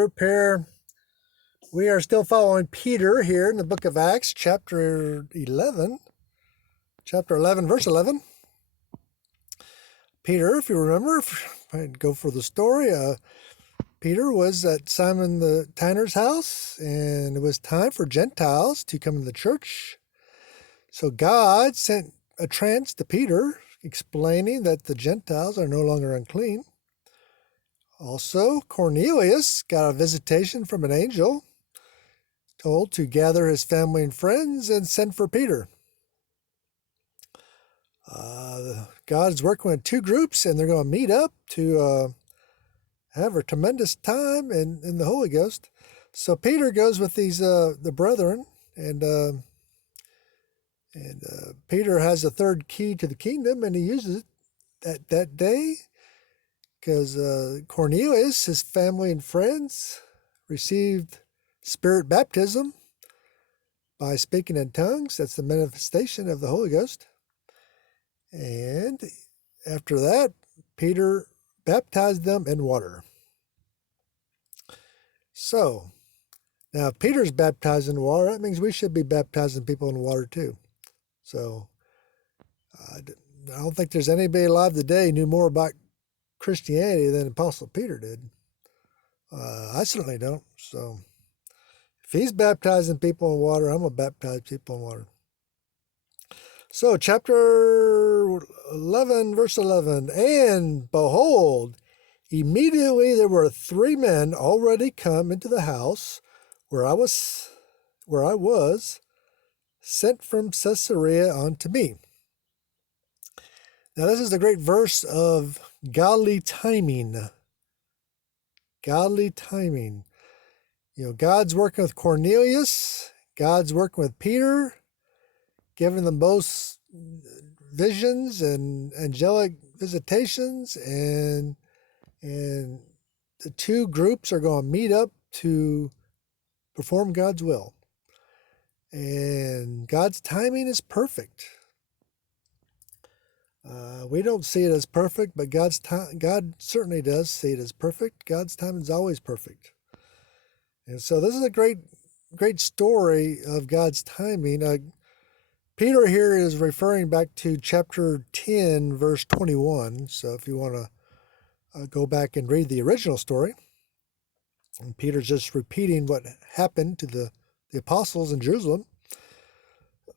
Roop here. We are still following Peter here in the book of Acts, chapter 11, verse 11. Peter, if you remember, if I go for the story, Peter was at Simon the tanner's house, and it was time for Gentiles to come to the church. So God sent a trance to Peter, explaining that the Gentiles are no longer unclean. Also, Cornelius got a visitation from an angel, told to gather his family and friends and send for Peter. God's working with two groups, and they're going to meet up to have a tremendous time in the Holy Ghost. So Peter goes with these the brethren, and Peter has a third key to the kingdom, and he uses it that day because Cornelius, his family and friends, received Spirit baptism by speaking in tongues. That's the manifestation of the Holy Ghost. And after that, Peter baptized them in water. So, now if Peter's baptized in water, that means we should be baptizing people in water too. So, I don't think there's anybody alive today who knew more about Christianity than Apostle Peter did. I certainly don't. So, if he's baptizing people in water, I'm going to baptize people in water. So, chapter 11, verse 11, and behold, immediately there were 3 men already come into the house where I was sent from Caesarea unto me. Now, this is the great verse of godly timing. Godly timing. You know, God's working with Cornelius. God's working with Peter, giving them both visions and angelic visitations, and the two groups are going to meet up to perform God's will. And God's timing is perfect. We don't see it as perfect, but God certainly does see it as perfect. God's timing is always perfect. And so this is a great story of God's timing. Peter here is referring back to chapter 10, verse 21. So if you want to go back and read the original story, and Peter's just repeating what happened to the apostles in Jerusalem.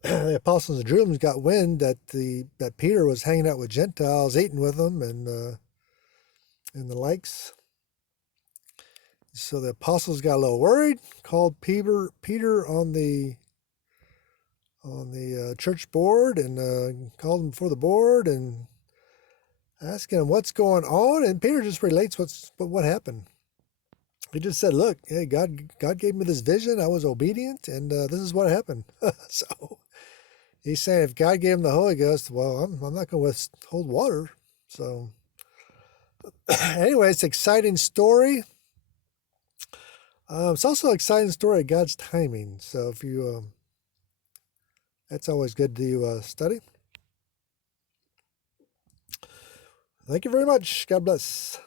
The apostles in Jerusalem got wind that Peter was hanging out with Gentiles, eating with them, and the likes. So the apostles got a little worried, called Peter on the church board, and called him before the board and asking him what's going on. And Peter just relates what happened. He just said, "Look, hey, God gave me this vision. I was obedient, and this is what happened." So he's saying, if God gave him the Holy Ghost, well, I'm not going to withhold water. So anyway, it's an exciting story. It's also an exciting story of God's timing. So if you, that's always good to study. Thank you very much. God bless.